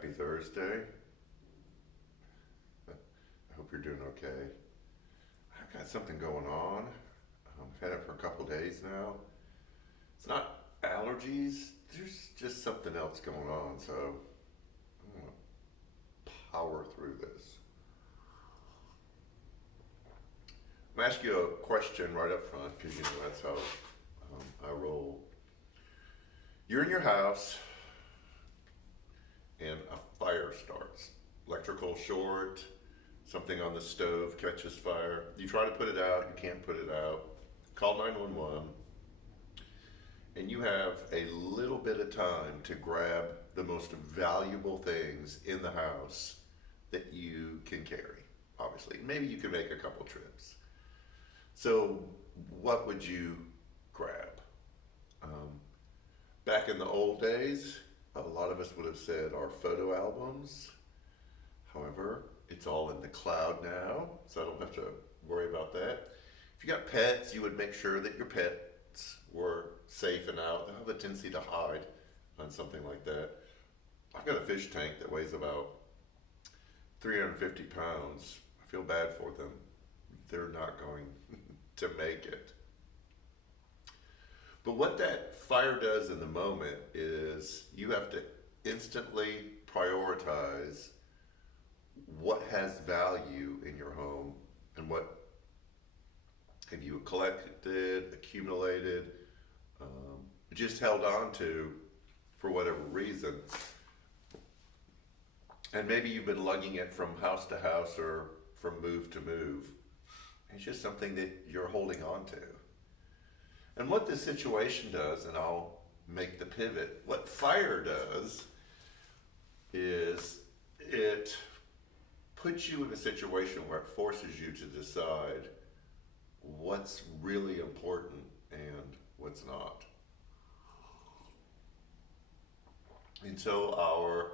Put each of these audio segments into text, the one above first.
Happy Thursday. I hope you're doing okay. I've got something going on. I've had it for a couple days now. It's not allergies, there's just something else going on, so I'm going to power through this. I'm going to ask you a question right up front because you know that's how I roll. You're in your house and a fire starts. Electrical short, something on the stove catches fire. You try to put it out, you can't put it out. Call 911, and you have a little bit of time to grab the most valuable things in the house that you can carry, obviously. Maybe you can make a couple trips. So, what would you grab? Back in the old days, a lot of us would have said our photo albums. However, it's all in the cloud now, so I don't have to worry about that. If you got pets, you would make sure that your pets were safe and out. They have a tendency to hide on something like that. I've got a fish tank that weighs about 350 pounds. I feel bad for them. They're not going to make it. But what that fire does in the moment is you have to instantly prioritize what has value in your home and what have you collected, accumulated, just held on to for whatever reason. And maybe you've been lugging it from house to house or from move to move. It's just something that you're holding on to. And what this situation does, and I'll make the pivot, what fire does is it puts you in a situation where it forces you to decide what's really important and what's not. And so our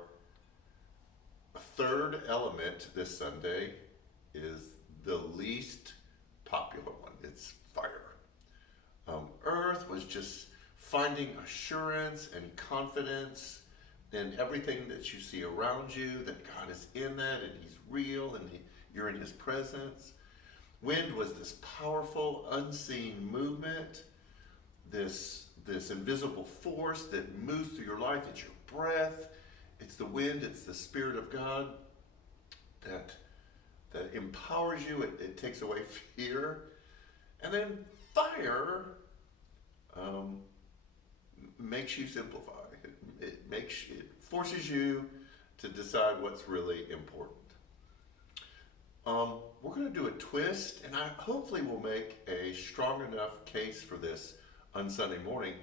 third element this Sunday is the least popular one. It's fire. Earth was just finding assurance and confidence in everything that you see around you, that God is in that and He's real and you're in His presence. Wind was this powerful, unseen movement, this invisible force that moves through your life. It's your breath, it's the wind, it's the Spirit of God that empowers you. It takes away fear. And then fire makes you simplify. It forces you to decide what's really important. We're going to do a twist, and I hopefully will make a strong enough case for this on Sunday morning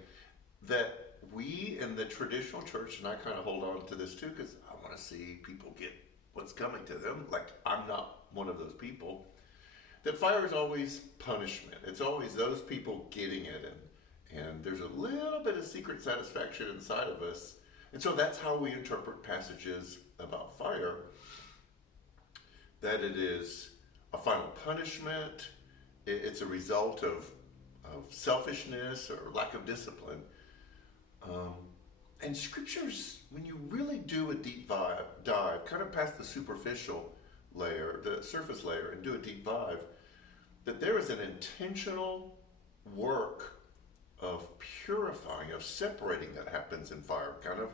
that we in the traditional church, and I kind of hold on to this too because I want to see people get what's coming to them. Like, I'm not one of those people. That fire is always punishment. It's always those people getting it, and there's a little bit of secret satisfaction inside of us. And so that's how we interpret passages about fire, that it is a final punishment, it's a result of selfishness or lack of discipline. And scriptures, when you really do a deep dive, kind of past the superficial layer, the surface layer, and do a deep dive, that there is an intentional work of purifying, of separating that happens in fire, kind of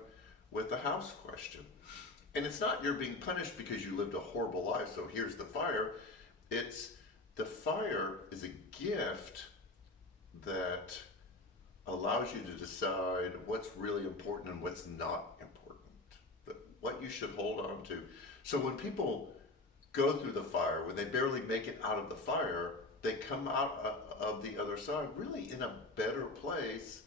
with the house question. And it's not you're being punished because you lived a horrible life, so here's the fire. It's the fire is a gift that allows you to decide what's really important and what's not important, what you should hold on to. So when people go through the fire, when they barely make it out of the fire, they come out of the other side really in a better place,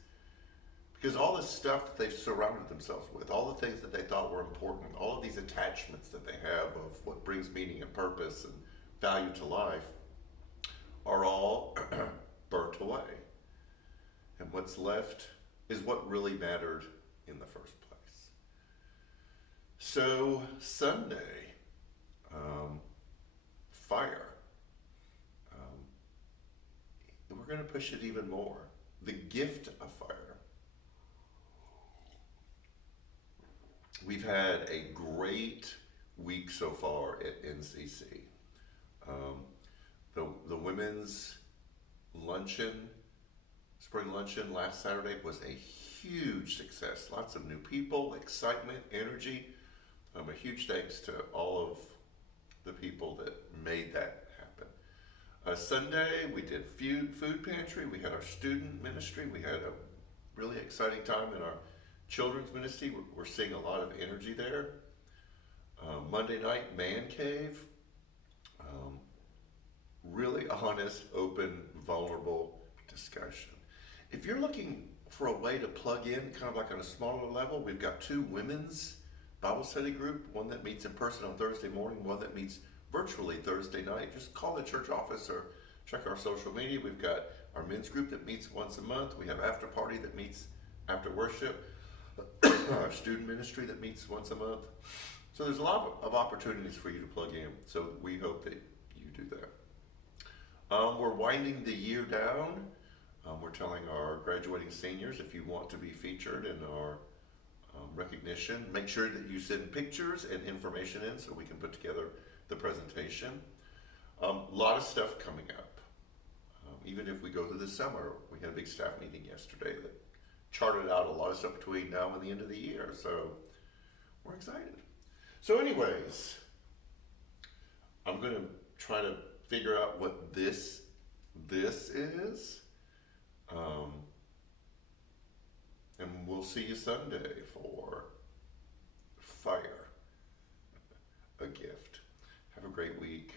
because all the stuff that they've surrounded themselves with, all the things that they thought were important, all of these attachments that they have of what brings meaning and purpose and value to life, are all burnt away. And what's left is what really mattered in the first place. So Sunday, fire. We're going to push it even more. The gift of fire. we've had a great week so far at NCC. Um, the women's luncheon, spring luncheon last Saturday was a huge success. Lots of new people, excitement, energy. A huge thanks to all of the people that made that happen. Sunday, we did food pantry. We had our student ministry. We had a really exciting time in our children's ministry. We're seeing a lot of energy there. Monday night, man cave. Um, really honest, open, vulnerable discussion. If you're looking for a way to plug in, kind of like on a smaller level, we've got two women's Bible study group, one that meets in person on Thursday morning, one that meets virtually Thursday night. Just call the church office or check our social media. We've got our men's group that meets once a month. We have after party that meets after worship. Our student ministry that meets once a month. So there's a lot of opportunities for you to plug in. So we hope that you do that. We're winding the year down. We're telling our graduating seniors, if you want to be featured in our recognition, make sure that you send pictures and information in so we can put together the presentation. A lot of stuff coming up. Even if we go through the summer, we had a big staff meeting yesterday that charted out a lot of stuff between now and the end of the year. So we're excited. So anyways, I'm going to try to figure out what this is. And we'll see you Sunday for Fire, a Gift. Have a great week.